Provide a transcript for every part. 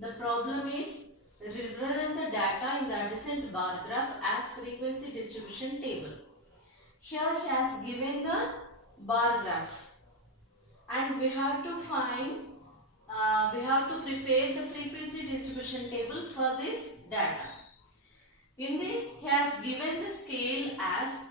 The problem is represent the data in the adjacent bar graph as frequency distribution table. Here he has given the bar graph and we have to prepare the frequency distribution table for this data. In this, he has given the scale as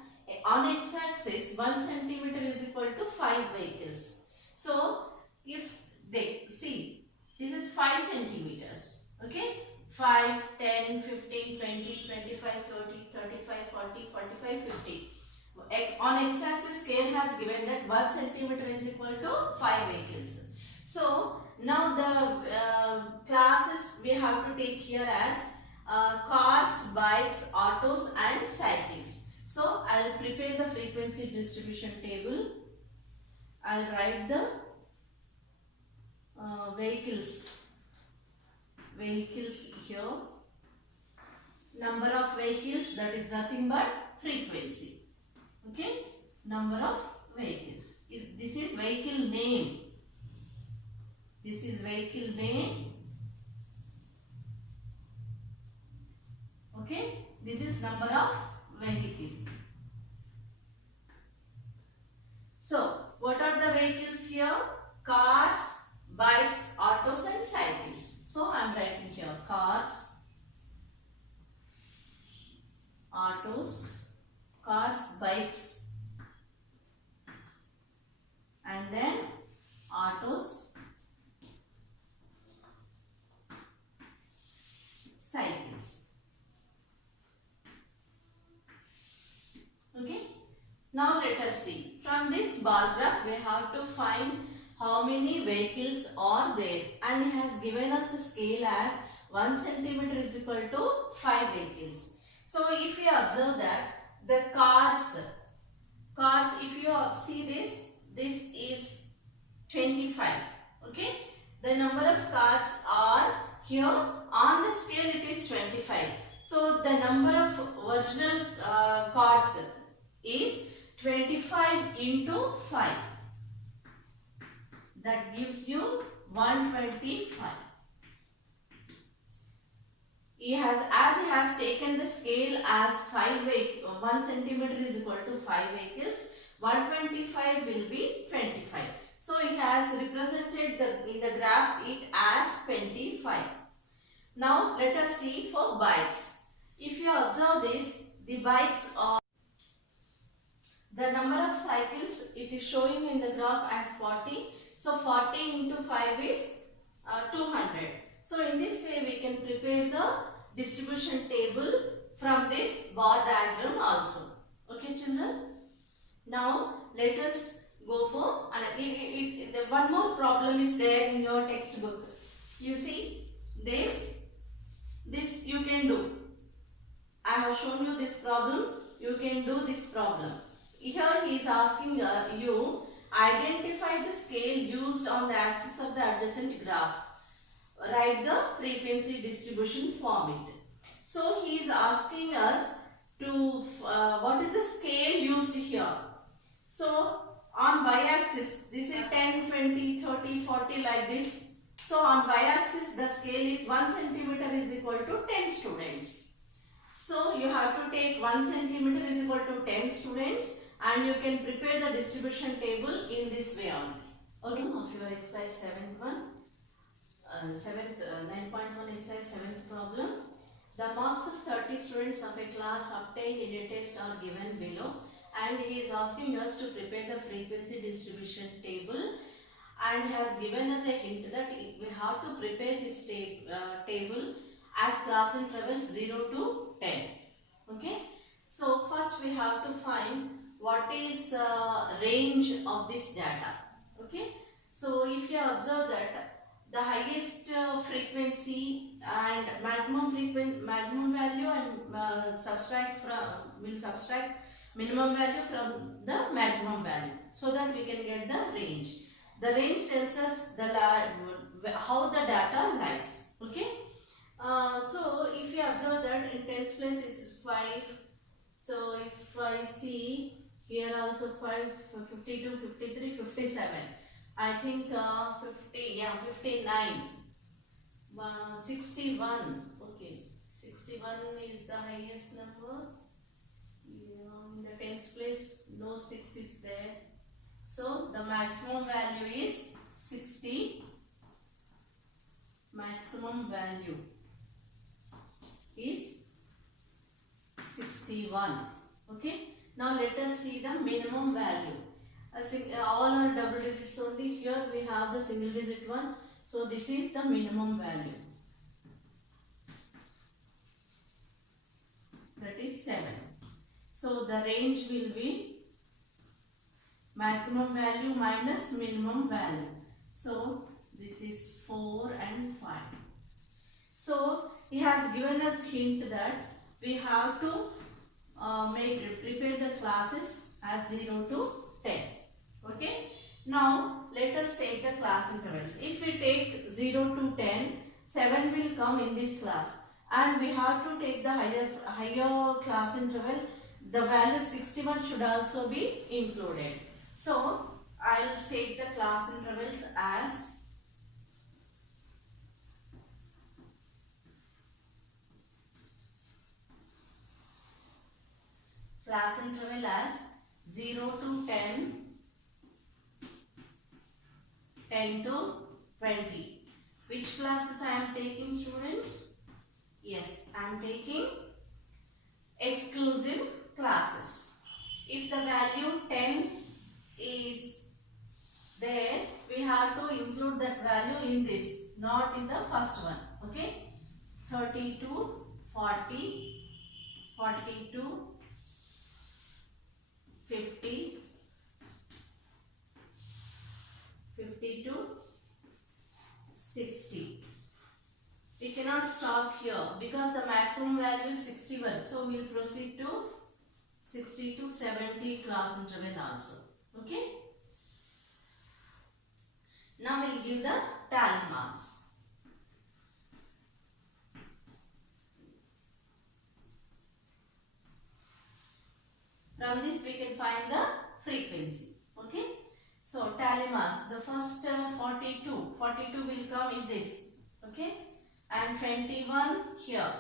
on x-axis 1 centimeter is equal to 5 vehicles. So, if they see, this is 5 centimeters. Okay, 5, 10, 15, 20, 25, 30, 35, 40, 45, 50. On x-axis scale has given that 1 centimeter is equal to 5 vehicles. So, now the classes we have to take here as cars, bikes, autos and cycles. So, I will prepare the frequency distribution table. I will write the vehicles here. Number of vehicles, that is nothing but frequency. Okay, number of vehicles. This is vehicle name. This is vehicle name. Okay, this is number of vehicle. So, what are the vehicles here? Cars, bikes, autos and cycles. So, I am writing here cars, autos, bikes and then autos, cycles. Okay. Now let us see. From this bar graph we have to find how many vehicles are there, and he has given us the scale as 1 centimeter is equal to 5 vehicles. So if you observe that the cars, if you see this is 25. Okay, the number of cars are here on the scale it is 25. So the number of original cars is 25 into 5. That gives you 125. He has taken the scale as 1 centimeter is equal to 5 vehicles. 125 will be 25. So he has represented in the graph it as 25. Now let us see for bikes. If you observe this, the bikes are the number of cycles it is showing in the graph as 40. So 40 into 5 is 200. So in this way we can prepare the distribution table from this bar diagram also. Okay children. Now let us go for one more problem is there in your textbook. You see this you can do. I have shown you this problem. You can do this problem. Here he is asking you identify the scale used on the axis of the adjacent graph. Write the frequency distribution format. So he is asking us to what is the scale used here. So on y-axis this is 10, 20, 30, 40 like this. So on y-axis the scale is 1 centimeter is equal to 10 students. So you have to take 1 centimeter is equal to 10 students and you can prepare the distribution table in this way only. Okay, of your exercise 7th one. 9.1 exercise 7th problem. The marks of 30 students of a class obtained in a test are given below, and he is asking us to prepare the frequency distribution table, and he has given us a hint that we have to prepare this table as class intervals 0 to 10. Okay. So first we have to find what is range of this data. Okay. So if you observe that the highest frequency and maximum value and subtract minimum value from the maximum value, so that we can get the range. The range tells us how the data lies. Okay. So if you observe that in tens place is 5. So if I see here also 5, 52, 53, 57. I think 59. 61. Okay, 61 is the highest number. In the tens place, no 6 is there. So the maximum value is 60. Maximum value is 61. Okay. Now let us see the minimum value. All are double digits only. Here we have the single digit one. So this is the minimum value. That is 7. So the range will be maximum value minus minimum value. So this is 4 and 5. So he has given us hint that we have to prepare the classes as 0 to 10. Okay. Now let us take the class intervals. If we take 0 to 10, 7 will come in this class, and we have to take the higher class interval. The value 61 should also be included. So I will take the class intervals as class interval as 0 to 10, 10 to 20. Which classes I am taking, students? Yes, I am taking exclusive classes. If the value 10 is there, we have to include that value in this, not in the first one. Okay? 32, 40, 42, 50, 52, 60. We cannot stop here because the maximum value is 61. So we will proceed to 60 to 70 class interval also. Okay. Now we will give the tally marks. From this we can find the frequency. Okay. So tally marks. The first 42 will come in this. Okay. And 21 here.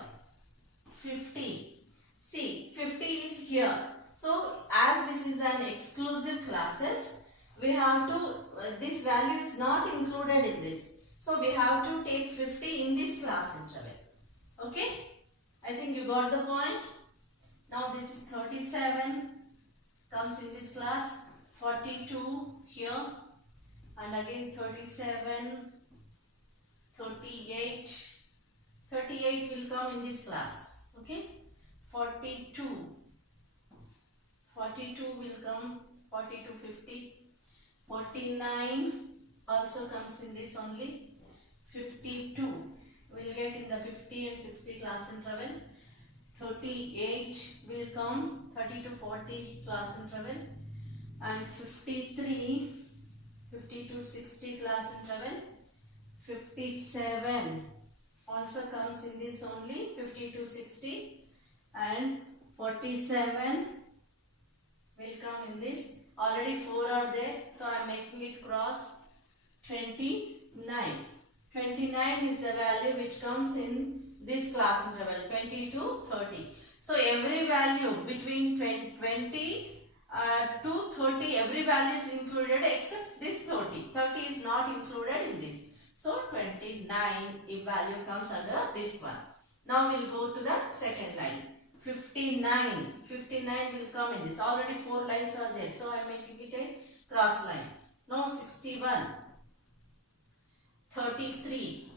50. See, 50 is here. So as this is an exclusive classes, we have to, this value is not included in this. So we have to take 50 in this class interval. Okay. I think you got the point. Now this is 37 comes in this class. 42 here. And again 37, 38. 38 will come in this class. Okay. 42 will come. 42, 50. 49 also comes in this only. 52 will get in the 50 and 60 class interval. 38 will come. 30 to 40 class interval. And 53, 50 to 60 class interval. 57 also comes in this only, 50 to 60, and 47 will come in this. Already 4 are there, so I am making it cross. 29. 29 is the value which comes in this class interval, 20 to 30. So every value between 20 to 30, every value is included except this 30. 30 is not included in this. So 29 if value comes under this one. Now we will go to the second line. 59. 59 will come in this. Already 4 lines are there. So I am making it a cross line. Now 61. 33.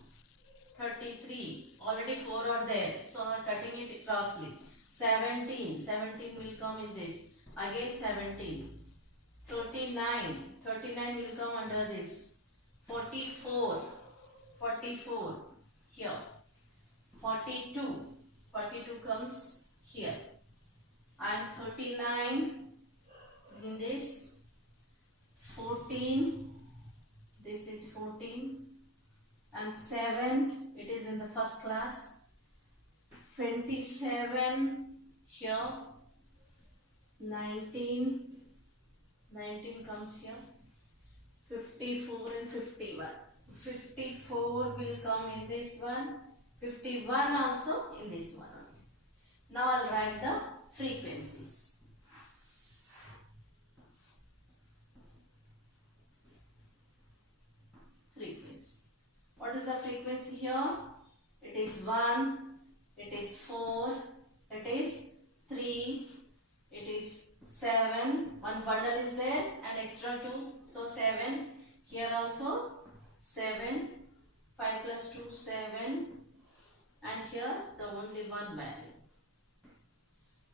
33. Already 4 are there. So I am cutting it crossly. 17. 17 will come in this. Again 17. 39. 39 will come under this. 44. 44 here. 42. 42 comes here. And 39 in this. 14. This is 14. And 7. It is in the first class. 27 here. 19. 19 comes here. 54 and 51. 54 will come come in this one, 51 also in this one. Now I'll write the frequencies. Frequency. What is the frequency here? It is 1, it is 4, it is 3, it is 7. One bundle is there and extra 2. So 7. Here also 7. 5 plus 2, 7. And here the only one value.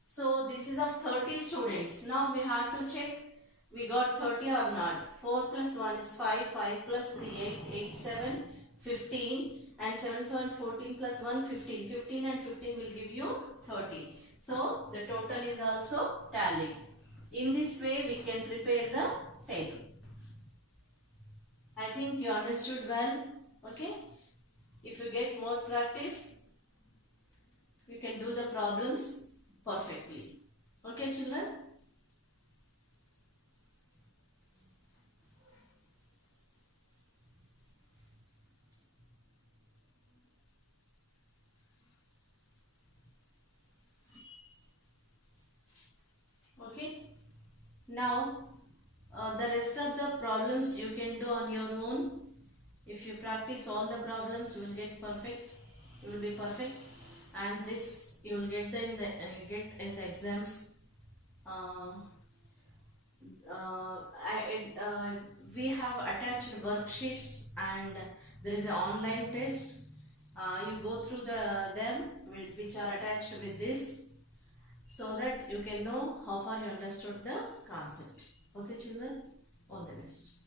So this is of 30 students. Now we have to check we got 30 or not. 4 plus 1 is 5. 5 plus 3, 8. 8, 7, 15. And 7, 7, 14 plus 1, 15. 15 and 15 will give you 30. So the total is also tallied. In this way we can prepare the table. I think you understood well. Okay. If you get more practice, you can do the problems perfectly. Okay, children? Okay. Now, the rest of the problems you can do on your own. If you practice all the problems, you will get perfect. You will be perfect, and this you will get in the exams. We have attached worksheets, and there is an online test. You go through them which are attached with this, so that you can know how far you understood the concept. Okay, children, all the best.